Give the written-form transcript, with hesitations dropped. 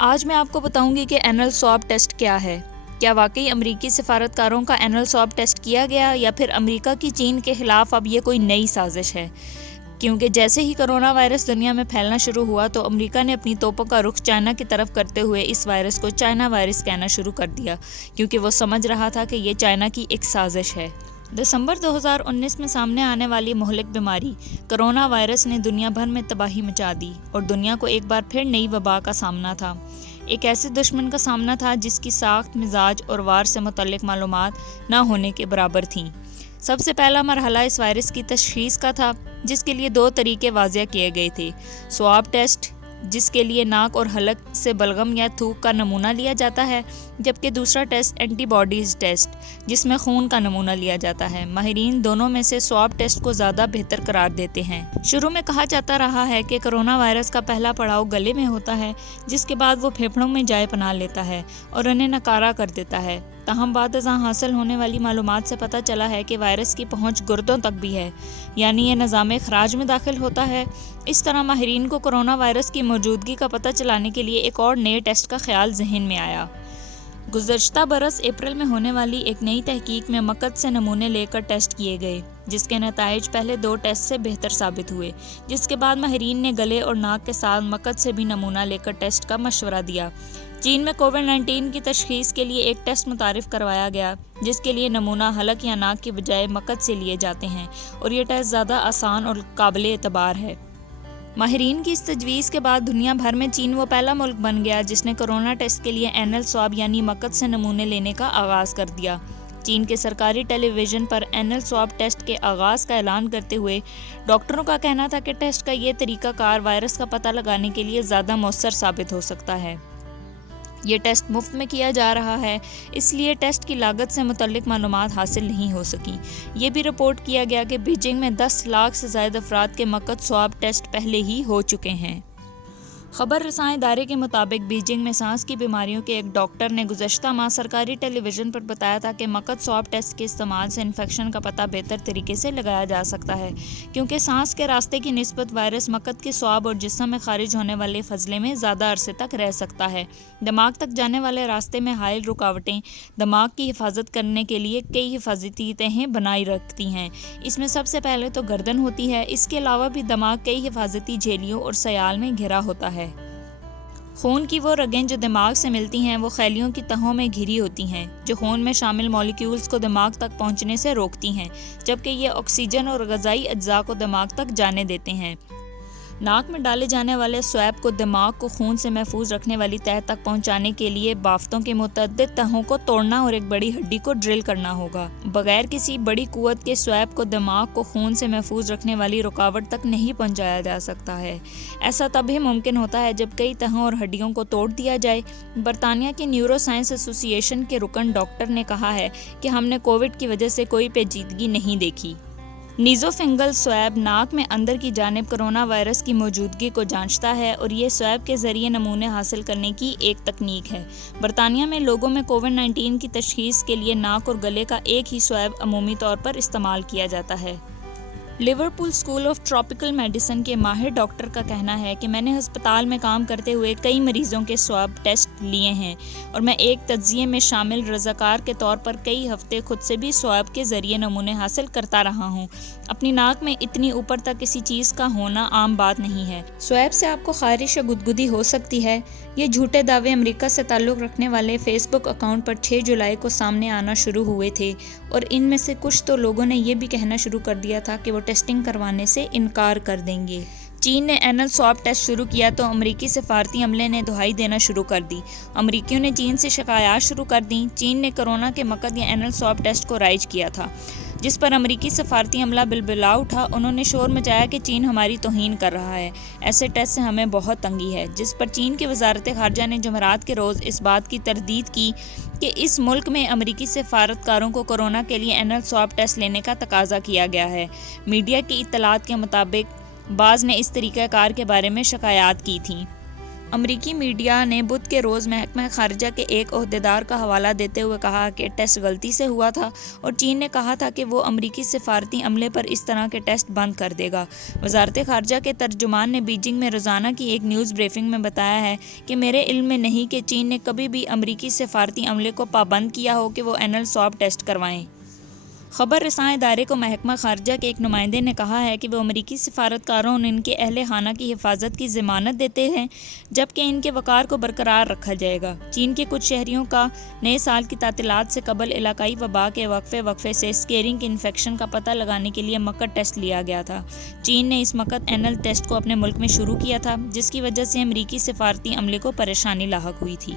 آج میں آپ کو بتاؤں گی کہ اینل سواب ٹیسٹ کیا ہے۔ کیا واقعی امریکی سفارتکاروں کا اینل سواب ٹیسٹ کیا گیا یا پھر امریکہ کی چین کے خلاف اب یہ کوئی نئی سازش ہے؟ کیونکہ جیسے ہی کرونا وائرس دنیا میں پھیلنا شروع ہوا تو امریکہ نے اپنی توپوں کا رخ چائنا کی طرف کرتے ہوئے اس وائرس کو چائنا وائرس کہنا شروع کر دیا، کیونکہ وہ سمجھ رہا تھا کہ یہ چائنا کی ایک سازش ہے۔ دسمبر 2019 میں سامنے آنے والی مہلک بیماری کرونا وائرس نے دنیا بھر میں تباہی مچا دی اور دنیا کو ایک بار پھر نئی وبا کا سامنا تھا۔ ایک ایسے دشمن کا سامنا تھا جس کی ساخت، مزاج اور وار سے متعلق معلومات نہ ہونے کے برابر تھیں۔ سب سے پہلا مرحلہ اس وائرس کی تشخیص کا تھا، جس کے لیے 2 طریقے واضح کیے گئے تھے: سواب ٹیسٹ، جس کے لیے ناک اور حلق سے بلغم یا تھوک کا نمونہ لیا جاتا ہے، جبکہ دوسرا ٹیسٹ اینٹی باڈیز ٹیسٹ، جس میں خون کا نمونہ لیا جاتا ہے۔ ماہرین دونوں میں سے سواب ٹیسٹ کو زیادہ بہتر قرار دیتے ہیں۔ شروع میں کہا جاتا رہا ہے کہ کرونا وائرس کا پہلا پڑاؤ گلے میں ہوتا ہے، جس کے بعد وہ پھیپھڑوں میں جائے پناہ لیتا ہے اور انہیں ناکارہ کر دیتا ہے۔ تاہم بعد ازاں حاصل ہونے والی معلومات سے پتہ چلا ہے کہ وائرس کی پہنچ گردوں تک بھی ہے، یعنی یہ نظام اخراج میں داخل ہوتا ہے۔ اس طرح ماہرین کو کرونا وائرس کی موجودگی کا پتہ چلانے کے لیے ایک اور نئے ٹیسٹ کا خیال ذہن میں آیا۔ گزشتہ برس اپریل میں ہونے والی ایک نئی تحقیق میں مکت سے نمونے لے کر ٹیسٹ کیے گئے، جس کے نتائج پہلے 2 ٹیسٹ سے بہتر ثابت ہوئے، جس کے بعد ماہرین نے گلے اور ناک کے ساتھ مکت سے بھی نمونہ لے کر ٹیسٹ کا مشورہ دیا۔ چین میں کووڈ-19 کی تشخیص کے لیے ایک ٹیسٹ متعارف کروایا گیا، جس کے لیے نمونہ حلق یا ناک کی بجائے مکت سے لیے جاتے ہیں، اور یہ ٹیسٹ زیادہ آسان اور قابل اعتبار ہے۔ ماہرین کی اس تجویز کے بعد دنیا بھر میں چین وہ پہلا ملک بن گیا جس نے کرونا ٹیسٹ کے لیے اینل سواب یعنی مکت سے نمونے لینے کا آغاز کر دیا۔ چین کے سرکاری ٹیلی ویژن پر اینل سواب ٹیسٹ کے آغاز کا اعلان کرتے ہوئے ڈاکٹروں کا کہنا تھا کہ ٹیسٹ کا یہ طریقہ کار وائرس کا پتہ لگانے کے لیے زیادہ مؤثر ثابت ہو سکتا ہے۔ یہ ٹیسٹ مفت میں کیا جا رہا ہے، اس لیے ٹیسٹ کی لاگت سے متعلق معلومات حاصل نہیں ہو سکیں۔ یہ بھی رپورٹ کیا گیا کہ بیجنگ میں 10 لاکھ سے زائد افراد کے مکت سواب ٹیسٹ پہلے ہی ہو چکے ہیں۔ خبر رساں ادارے کے مطابق بیجنگ میں سانس کی بیماریوں کے ایک ڈاکٹر نے گزشتہ ماہ سرکاری ٹیلی ویژن پر بتایا تھا کہ مکت سواب ٹیسٹ کے استعمال سے انفیکشن کا پتہ بہتر طریقے سے لگایا جا سکتا ہے، کیونکہ سانس کے راستے کی نسبت وائرس مکت کے سواب اور جسم میں خارج ہونے والے فضلے میں زیادہ عرصے تک رہ سکتا ہے۔ دماغ تک جانے والے راستے میں حائل رکاوٹیں دماغ کی حفاظت کرنے کے لیے کئی حفاظتی تہیں بنائی رکھتی ہیں۔ اس میں سب سے پہلے تو گردن ہوتی ہے، اس کے علاوہ بھی دماغ کئی حفاظتی جھیلیوں اور سیال میں گھرا ہوتا ہے۔ خون کی وہ رگیں جو دماغ سے ملتی ہیں وہ خیلیوں کی تہوں میں گھری ہوتی ہیں، جو خون میں شامل مالیکیولز کو دماغ تک پہنچنے سے روکتی ہیں، جبکہ یہ آکسیجن اور غذائی اجزاء کو دماغ تک جانے دیتے ہیں۔ ناک میں ڈالے جانے والے سواب کو دماغ کو خون سے محفوظ رکھنے والی تہہ تک پہنچانے کے لیے بافتوں کے متعدد تہوں کو توڑنا اور ایک بڑی ہڈی کو ڈرل کرنا ہوگا۔ بغیر کسی بڑی قوت کے سواب کو دماغ کو خون سے محفوظ رکھنے والی رکاوٹ تک نہیں پہنچایا جا سکتا ہے۔ ایسا تب ہی ممکن ہوتا ہے جب کئی تہوں اور ہڈیوں کو توڑ دیا جائے۔ برطانیہ کی نیورو سائنس ایسوسی ایشن کے رکن ڈاکٹر نے کہا ہے کہ ہم نے کووڈ کی وجہ سے کوئی پیچیدگی نہیں دیکھی۔ نیزوفنگل سواب ناک میں اندر کی جانب کرونا وائرس کی موجودگی کو جانچتا ہے اور یہ سواب کے ذریعے نمونے حاصل کرنے کی ایک تکنیک ہے۔ برطانیہ میں لوگوں میں کووڈ-19 کی تشخیص کے لیے ناک اور گلے کا ایک ہی سواب عمومی طور پر استعمال کیا جاتا ہے۔ Liverpool school of tropical medicine کے ماہر ڈاکٹر کا کہنا ہے کہ میں نے ہسپتال میں کام کرتے ہوئے کئی مریضوں کے سواب ٹیسٹ لیے ہیں اور میں ایک تجزیے میں شامل رضاکار کے طور پر کئی ہفتے خود سے بھی سواب کے ذریعے نمونے حاصل کرتا رہا ہوں۔ اپنی ناک میں اتنی اوپر تک کسی چیز کا ہونا عام بات نہیں ہے۔ سواب سے آپ کو خارش یا گدگدی ہو سکتی ہے۔ یہ جھوٹے دعوے امریکہ سے تعلق رکھنے والے فیس بک اکاؤنٹ پر 6 جولائی کو سامنے آنا شروع ہوئے تھے، اور ان میں سے کچھ تو لوگوں نے یہ بھی کہنا شروع کر دیا تھا کہ وہ ٹیسٹنگ کروانے سے انکار کر دیں گے۔ چین نے اینل سواب ٹیسٹ شروع کیا تو امریکی سفارتی عملے نے دہائی دینا شروع کر دی۔ امریکیوں نے چین سے شکایات شروع کر دیں۔ چین نے کرونا کے مکت یا اینل سواب ٹیسٹ کو رائج کیا تھا، جس پر امریکی سفارتی عملہ بلبلا اٹھا۔ انہوں نے شور مچایا کہ چین ہماری توہین کر رہا ہے، ایسے ٹیسٹ سے ہمیں بہت تنگی ہے، جس پر چین کی وزارت خارجہ نے جمعرات کے روز اس بات کی تردید کی کہ اس ملک میں امریکی سفارتکاروں کو کرونا کے لیے اینل سواب ٹیسٹ لینے کا تقاضا کیا گیا ہے۔ میڈیا کی اطلاعات کے مطابق بعض نے اس طریقہ کار کے بارے میں شکایات کی تھیں۔ امریکی میڈیا نے بدھ کے روز محکمہ خارجہ کے ایک عہدیدار کا حوالہ دیتے ہوئے کہا کہ ٹیسٹ غلطی سے ہوا تھا، اور چین نے کہا تھا کہ وہ امریکی سفارتی عملے پر اس طرح کے ٹیسٹ بند کر دے گا۔ وزارت خارجہ کے ترجمان نے بیجنگ میں روزانہ کی ایک نیوز بریفنگ میں بتایا ہے کہ میرے علم میں نہیں کہ چین نے کبھی بھی امریکی سفارتی عملے کو پابند کیا ہو کہ وہ اینل سواب ٹیسٹ کروائیں۔ خبر رساں ادارے کو محکمہ خارجہ کے ایک نمائندے نے کہا ہے کہ وہ امریکی سفارتکاروں اور ان کے اہل خانہ کی حفاظت کی ضمانت دیتے ہیں، جبکہ ان کے وقار کو برقرار رکھا جائے گا۔ چین کے کچھ شہریوں کا نئے سال کی تعطیلات سے قبل علاقائی وبا کے وقفے سے اسکیرنگ انفیکشن کا پتہ لگانے کے لیے مکر ٹیسٹ لیا گیا تھا۔ چین نے اس مکر اینل ٹیسٹ کو اپنے ملک میں شروع کیا تھا، جس کی وجہ سے امریکی سفارتی عملے کو پریشانی لاحق ہوئی تھی۔